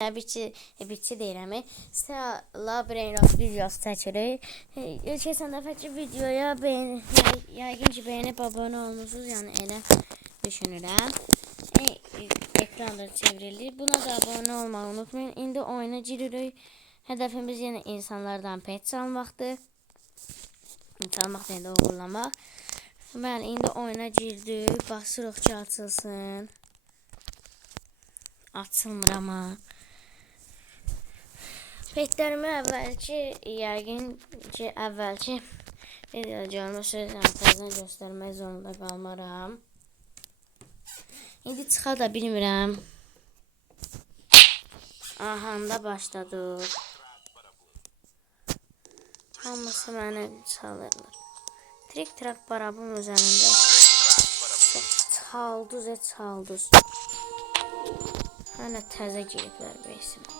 Bitçi deyirəm. Labrainrost videosu çəkirik. Keçən dəfəki videoya yəqin ki bəyənib abunə olmusunuz, yəni elə düşünürəm. Ekranda çevrilir. Buna da abunə olmağı unutmayın. İndi oyuna giririk. Hədəfimiz yenə insanlardan pet çalmaqdır. Çalmaq deyil, uğurlamaq. Bəli, indi oyuna girdik. Basırıq ki açılsın. Açılmır amma. Petlərimi yəqin ki əvvəlki videolarımı sözlərdən göstərmək zorunda qalmaram. İndi çıxa da bilmirəm. Ahanda başladı. Hamısı mənə çalırlar. Trik-trak barabın üzərində çaldız. Hələ təzə giriblər beysimə.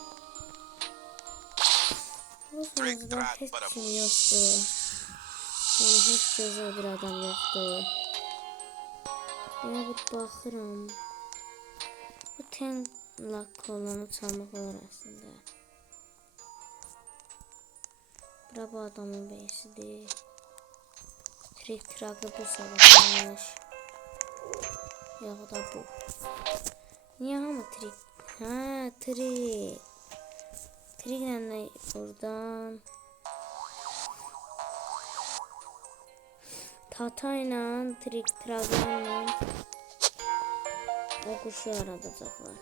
Uzunuzda heç kim yoxdur. Yəni heç gözəl bir adam yoxdur. Deyə bir baxıram. Bu ten lak olanı çalmaq olur əslində. Bura bu adamın beysidir. Trik-trakı bu sabahlanmış. Ya da bu. Niye ama trik? Ha, trik. Triklə buradan. Tatayla, trik-traklarla o quşu aradacaqlar.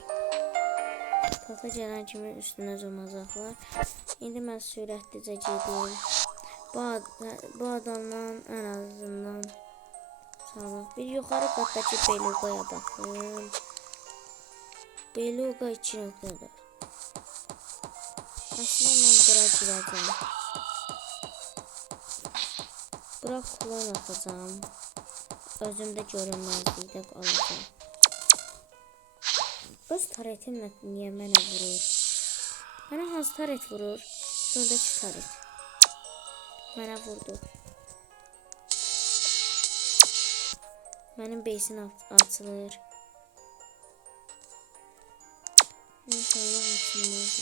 Tata gələn kimi üstünə zoomacaqlar. İndi mən sürətlicə gedim. Bu adamdan ən azından çalaq. Bir yuxarı qatdakı Belugaya baxın. Beluga 2 nöqtədir. Aslında mən bura girəcəm. Bura klon atacağım. Özümdə görünməzlikdə qalacağım. Öz taretimlə niyə mənə vurur? Mənə hansı taret vurur? Şuradakı taret. Mənə vurdu. Mənim beysin açılır. İnşallah açılmaz.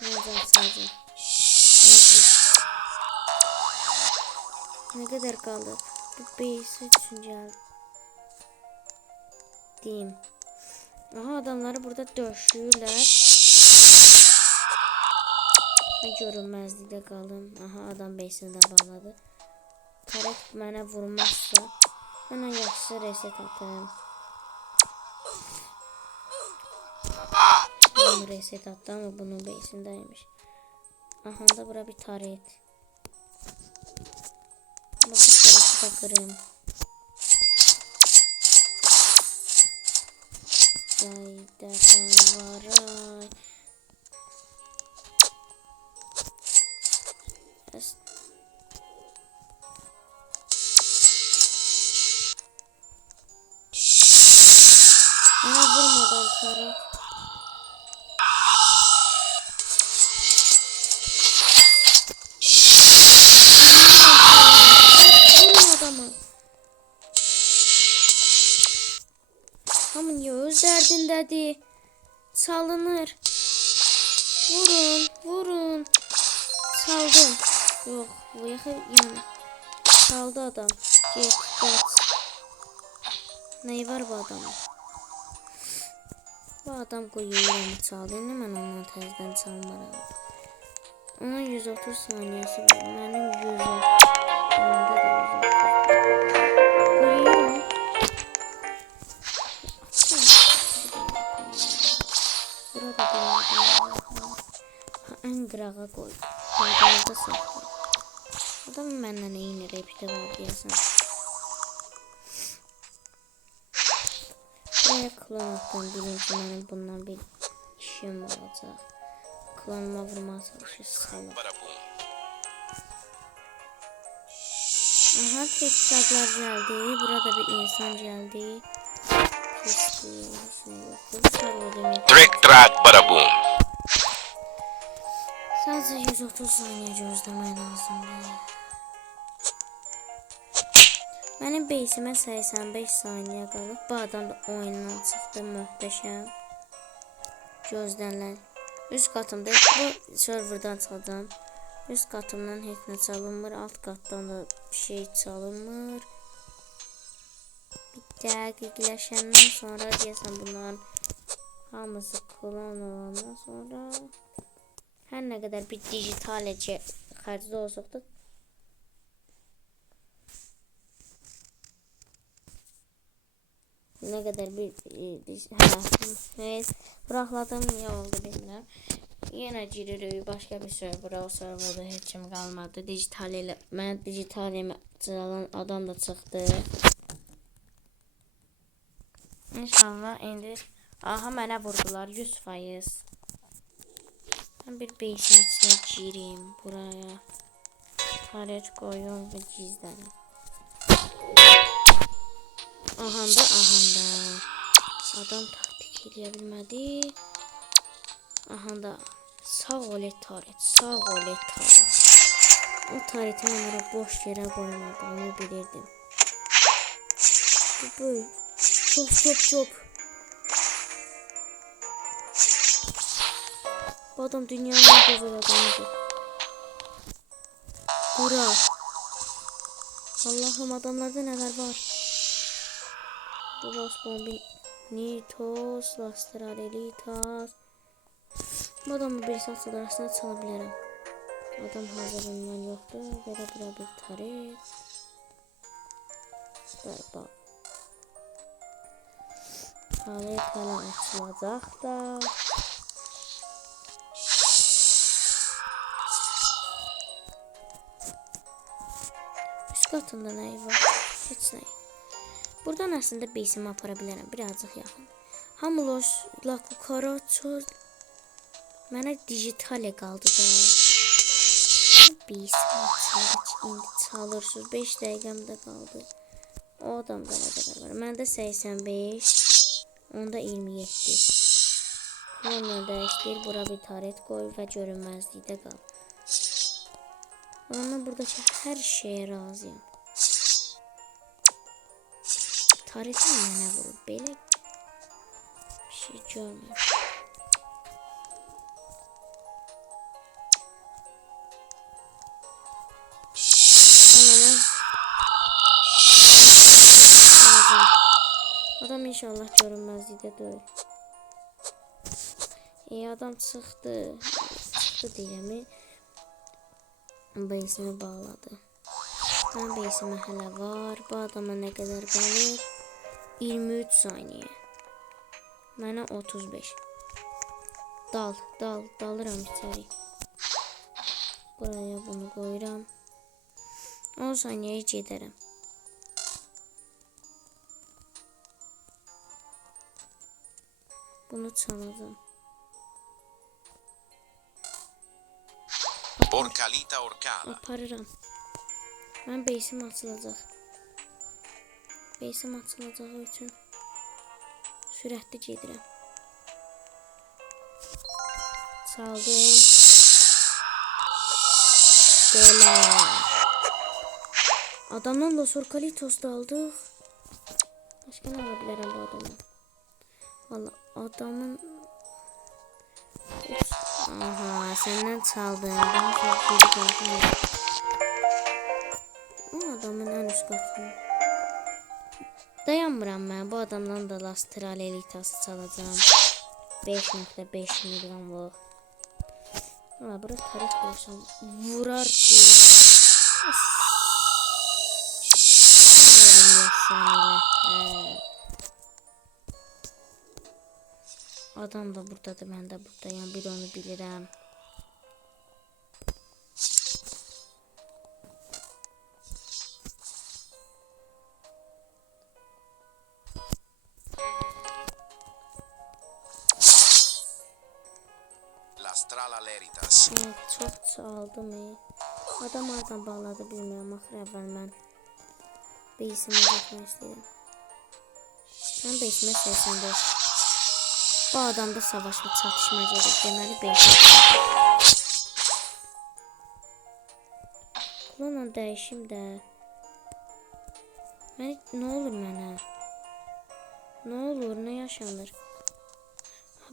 Nerede açılacak? Ne kadar kaldı? Bu beysi için geldim. Aha, adamları burada döşüyorlar. Görünmezlikdə qaldım. Aha, adam beysini də bağladı. Taret mənə vurmazsa mənə yaxşı reset atarım. Ben reset attım ama bunun beysindeymiş. Aha da bura bir taret. Bu tarafı da kırayım. Yayda sen varay. Bana vurmadan taret. Hamın öz dərdindədir. Çalınır. Vurun. Çaldım. Yox, bu yaxın yəni. Çaldı adam. Get, qaç. Neyi var bu adamın? Bu adam qoyuyor çaldı. İndi mən ondan təzədən çalmaram. Onun 130 saniyəsi var. Mənim 130. Onda da 130. Qoyuyorum. Burada ən qırağa qoy. Adamda saxla. Adam mənlə eyni repdə var deyəsən. Buraya klon atdım. Bilin ki mənim bundan bir işim olacaq. Klonuma vurmaya çalışır salak. Aha, trik-traklar geldi. Burada bir insan geldi. Trik-trak barabum. Sadece 130 saniye gözləmək lazımdır. Mənim beysimə 85 saniye qalıb. Bu adam da oyundan çıxdı, möhtəşəm. gözlənilən. Üst qatımda bu serverdan çalacağım. Üst qatımdan heç nə çalınmır. Alt qatdan da bir şey çalınmır. Bir dəqiqləşəndən sonra deyəsən bunların hamısı klon olandan sonra hər nə qədər bir dijital xərcli olsaq da ne kadar bir bırakladım niye oldu bilmem. Yine giririk başka bir server'a, o serverda heç kim qalmadı. Dijital ilə mən dijital çalan adam da çıxdı. İnşallah indi aha mənə vurdular 100%. Mən bir base'in içine gireyim buraya. Taret koyun ve gizlənim. Ahanda. Adam taktik eləyə Ahanda. Sağ ol taret. Sağ ol taret. O tareti onlara boş yerə qoymadığımı bilirdim. Bu. Çok. Bu adam dünyanın en güzel adamıdır. Bura. Allah'ım adamlarda neler var. Los Bombinitos, Las Tralelitas. Bu adamı bir satsa arasına çalabilirim. Adam hazırından yoktu. Böyle bir taret. Berbat. Taret hala açılacak da. Üst katında ne var? Hiç ne. Buradan aslında base'imi apara bilərəm. Birazcık yaxın. Hamulos Lakukaraço mənə digitale qaldı da. Base'imi indi çalırsız. 5 dəqiqəm də qaldı. O adamda nə qədər var? Məndə 85. Onda 27. Onunla dəyişdir. Bura bir taret koy və görünməzlikdə qal. Onunla buradakı hər şeye razıyım. Taretim mənə vurur. Belə bir şey görmüyorum. Adam inşallah görünməzlikdə deyil. Adam çıxdı. Çıxdı deyəmi. Base'ini bağladı. Ben base'ime hələ var. Bu adama nə qədər qalır? 23 saniye. Mənə 35. Dalıram içeri. Buraya bunu koyuram. 10 saniyeye gedərəm. Bunu çalacağım. Orkalita Orkala. Aparıram. Ben base'im açılacaq. Base'im açılacağı üçün sürətli gedirəm. Çaldım. Belə. Adamdan da Orkalitos da aldıq. Başka ne alabilirim bu adamdan? Vallahi adamın... Aha senden çaldım. Ben çok geri geldim. O adamın en üst katını. Dayanmıram ben. Bu adamdan da Las Tralelitası çalacağım. 5.5 milyonluq. Valla buraya taret koysam vurar ki. Adam da buradadır, ben de buradayım. Bir onu bilirəm. Las Tralaleritas. Evet, çok çaldım. Adam oradan bağladı bilmiyorum. Axır əvvəl mən base'ime getmək istəyirəm. Mən base'ime 85. Bu adamda savaşma çatışma gelir. Deməli base'ime. Klonla dəyişim də. Ne olur mənə? Ne olur, ne yaşanır?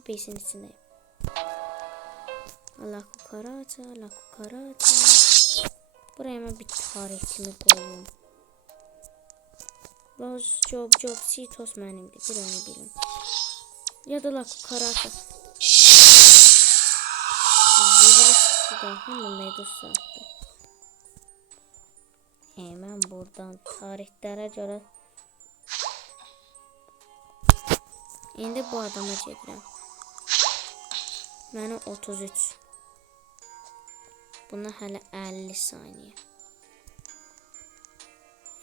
Base'in içindeyim. La cucaracha, la cucaracha. Buraya mən bir tarih kimi qoyum. Los Job Cheetos mənimdir, bir onu bilin. Ya da la cucaracha. Zibili sıxdı da, hamı medus saatdir. Mən buradan tarixlərə görə indi bu adama gedirəm. Mənə 33. Buna hələ 50 saniyə.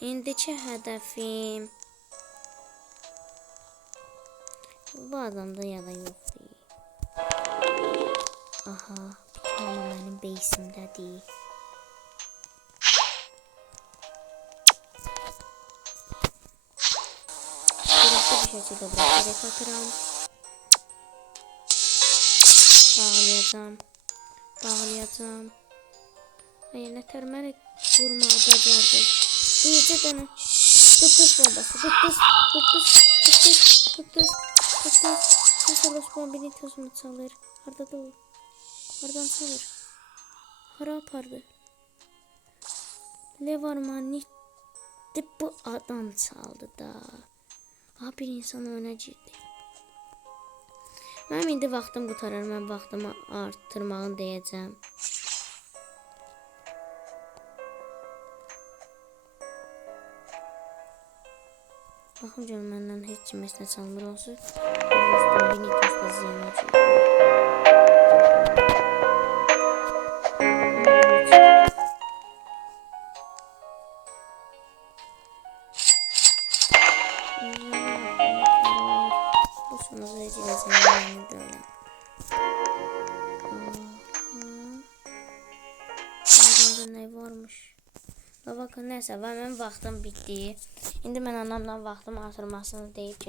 İndiki hədəfim bu adamda ya da yoxdur. Aha, amma mənim beysimdədir. Bir şəkildə bırakırıq atıram. Bağlayacağım. Ay, nətər məni vurmağı bacardı. Bircə dənə qıptız bombası. Qıptız. Nasıl los bombini tozunu çalır. Harada da o? Hardan çalır? Hara apardı? Levarmanit'ti, bu adam çaldı da. Aha, bir insan oyuna girdi. Mənim indi vaxtım qutarır. Mən vaxtımı artırmağını deyəcəm. Baxım görüm məndən heç kim məsələ çalmır olsun. Bombini tosta ziyanı çıxdı. Boşumuza edileceğini görürüm. Orada ne varmış? Bakın, neyse, mənim vaxtım bitdi. İndi mən anamdan vaxtım artırmasını deyib